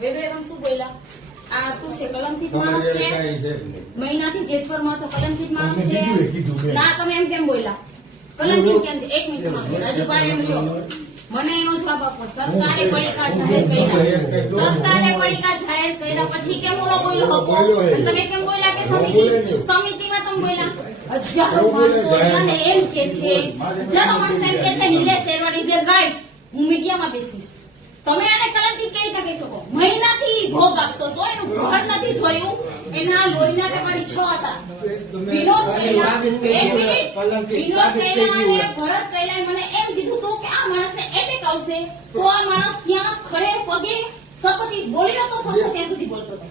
વેદવેદમ શું બોલ્યા? આ શું છે? કલંકિત માણસ છે. મહિનાથી જેતવરમાં તો કલંકિત માણસ છે. ના, તમે એમ કેમ બોલ્યા? કલંકિત કેમ? એક મિનિટ રાજુભાઈ એમ લ્યો, મને એનો જવાબ આપો. સરકારે પડીકા જાહેર કર્યા, સરકારે પડીકા જાહેર કર્યા પછી કેમ ઓલો બોલ્યો હતો? તમે કેમ બોલ્યા કે સમિતિમાં તમે બોલ્યા? હજારો માણસો એમ કે છે, હજારો માણસો એમ કે છે નિલેશ શેરવાડ ઇઝ રાઈટ. હું મીડિયામાં બેસીશ. તમે આને કલંકિત કેવી રીતે કહી શકો? મહિનાથી ભોગ આપતો તો એનું ઘર નથી જોયું, એના લોહીના ટપારી 6 હતા. વિનોદ કૈલા, એક મિનિટ, વિનોદ કૈલા અને ભરત કૈલાએ મને એમ કીધું હતું કે આ માણસને એટેક આવશે તો આ માણસ ત્યાં ખડે પગે સપતિ બોલી નતો શકતો ત્યાં સુધી બોલતો હતો.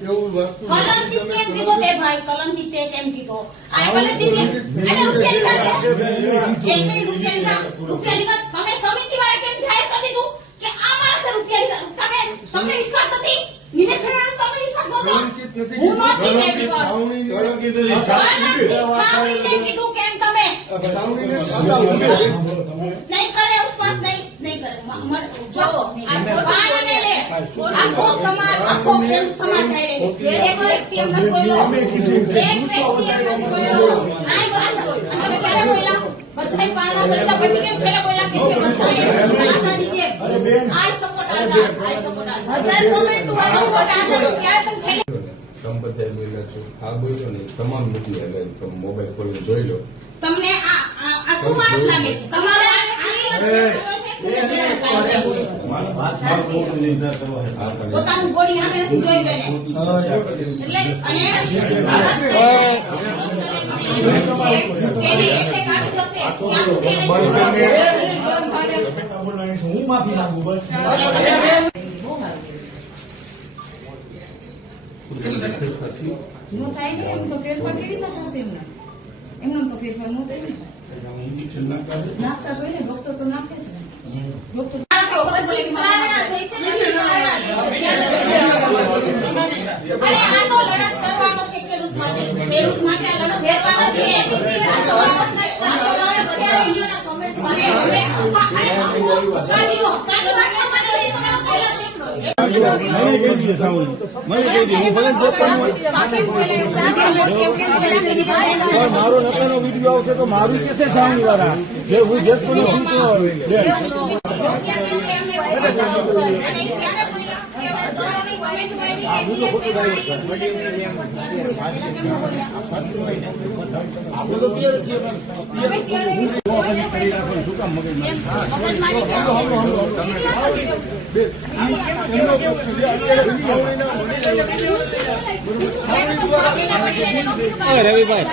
કલંકિત કેમ કીધો તે ભાઈ? કલંકિત તે કેમ કીધો? આ કલંકિત એને રૂપિયા લીધા છે. એક મિનિટ, રૂપિયા લીધા. તમે સમિતિવાળા કેમ જાહેર કરી દીધું કે આ માણસે રૂપિયા લીધા? તમને વિશ્વાસ હતી? નિલેશ શેરવાડ તમને વિશ્વાસ નહોતો? હું નહોતી તે દિવસ. છાવડીને કીધું કેમ તમે? નહીં કરે ઉપવાસ, નહીં કરે. જો આ પાણાને લે આખો સમાજ, આખો ખેડૂત સમાજ આવ્યો. જે એક વ્યક્તિ એમને બોલ્યો, એક વ્યક્તિ એમને બોલ્યો, આય બસ. અને ક્યારે બોલ્યા? બધાય પાણા બોલ્યા પછી કેમ છેલ્લે બોલ્યા કે જે બધાએ આઝાદી છે? I support Azad, I support Azad. હજાર કમેન્ટ વાળો સપોર્ટ આઝાદ. ક્યારે તમે છેલ્લે સંપત્તિ બોલ્યા છો? આ બોલ્યો ને તમામ મૂકી એટલે તમે મોબાઈલ ખોલીને જોઈ લો. તમને આ શું માણસ લાગે છે? તમારે પોતાનું બોડી આને નથી જોઈ ગઈ એટલે અને હું માફી માંગુ બસ. નું થાય ને એમ તો ફેરફાર કેવી રીતે થશે? એમને તો ફેરફાર નું થાય ને, નાખતા તો ને ડોક્ટર તો નાખે છે. ડોક્ટર અરે આ તો લડત કરવાનો છે ખેડૂત માટે. ખેડૂત માટે આ લડત કરવાનો છે. મારો નકલનો વિડીયો આવશે તો મારું કે છે સાવણી વાળા જે હું જે રવિભાઈ